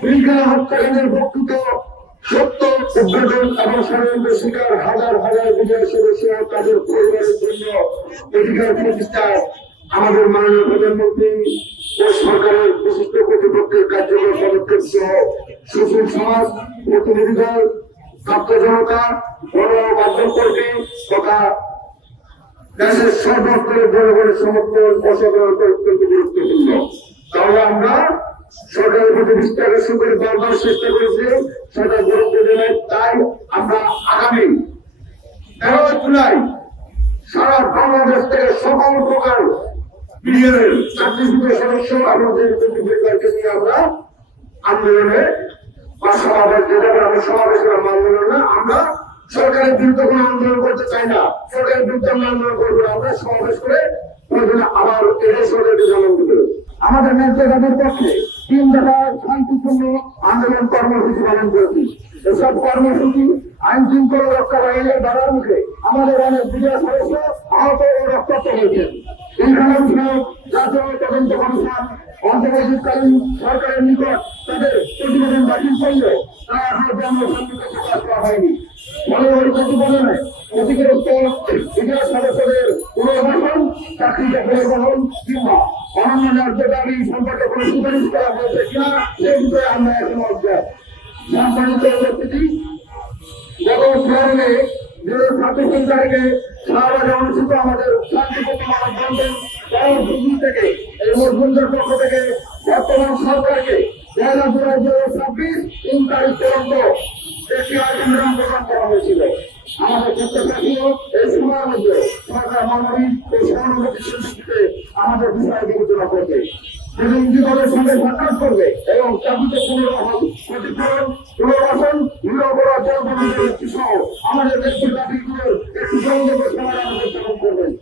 পিলখানা হত্যাকাণ্ডের প্রকৃত সত্য উদ্ঘাটন এবং ষড়যন্ত্র শিকার হাজার হাজার বিজয় সদস্য তাদের পরিবারের জন্য অধিকার প্রতিষ্ঠায় আমাদের মাননীয় প্রধানমন্ত্রী ও সরকারের বিশিষ্ট কর্তৃপক্ষের কার্যকর পদক্ষেপ সহ সুশীল সমাজ, প্রতিনিধি দল, ছাত্র জনতা, গণমাধ্যম কর্মী তথা দেশের সর্বস্তরের জনগণের সমর্থন অসাধারণত অত্যন্ত গুরুত্বপূর্ণ। তাহলে আমরা সরকারের প্রতি বিশ্বাস করে বারবার চেষ্টা করেছি, সেটা গুরুত্ব দেবে। তাই আমরা আগামী 13 জুলাই সারা বাংলাদেশ থেকে সকল প্রকার বিডিআরের চাকরিজীবী সদস্য আমাদের পরিবারকে নিয়ে আমরা আন্দোলনে বা সমাবেশ যেটা আমরা সমাবেশ আন্দোলন না, আমরা সরকারের বিরুদ্ধে কোনো আন্দোলন করতে চাই না, সরকারের বিরুদ্ধে আমরা আন্দোলন করবো না, আমরা সমাবেশ করে আবার এদের সরকারকে জানান দিতে আমাদের নেতাদের পক্ষে 3 দফা শান্তিপূর্ণ আন্দোলন কর্মসূচি পালন করেছি। এসব কর্মসূচি আইন শৃঙ্খলা রক্ষা বাহিনীর বাধার মুখে আমাদের অনেক বিজয় সদস্য আহত ও রক্তাক্ত হয়েছেন। এইখানে জাতীয় তদন্ত কমিশন অন্তর্বর্তীকালীন সরকারের নিকট তাদের প্রতিবেদন দাখিল করলেও তা এখনো জনসম্মুখে প্রকাশ করা হয়নি। ফলে ওই প্রতিবেদনে ক্ষতিগ্রস্ত বিজয় সদস্যদের পুনর্বাসন, চাকরিতে পুনর্বাসন কিংবা অন্যান্য ন্যায্য দাবি সম্পর্কে কোনো সুপারিশ করা হয়েছে কিনা সে বিষয়ে আমরা এখন অজ্ঞাত। সম্মানিত উপস্থিতি, গত কারণে 27 তারিখে শাহবাগে অনুষ্ঠিত আমাদের শান্তিপূর্ণ মানববন্ধন কর্মসূচি থেকে এই মজবুন্দার পক্ষ থেকে বর্তমান সরকারকে 1 জুলাই 2026 3 তারিখ পর্যন্ত একটি আলটিমেটাম প্রদান করা হয়েছিল। আমাদের প্রত্যাশা ছিল এই সময়ের মধ্যে সরকার মানবিক ও সহানুভূতিশীল ভিত্তিতে আমাদের বিষয় বিবেচনা করবে, প্রতিনিধিদলের সঙ্গে সাক্ষাৎ করবে এবং চাকরিতে ক্ষতিপূরণ, পুনর্বাসন, নিরপরাধ জনগণের সহ আমাদের ব্যক্তির দাবিগুলোর একটি সংযোগ সমাধান করবেন।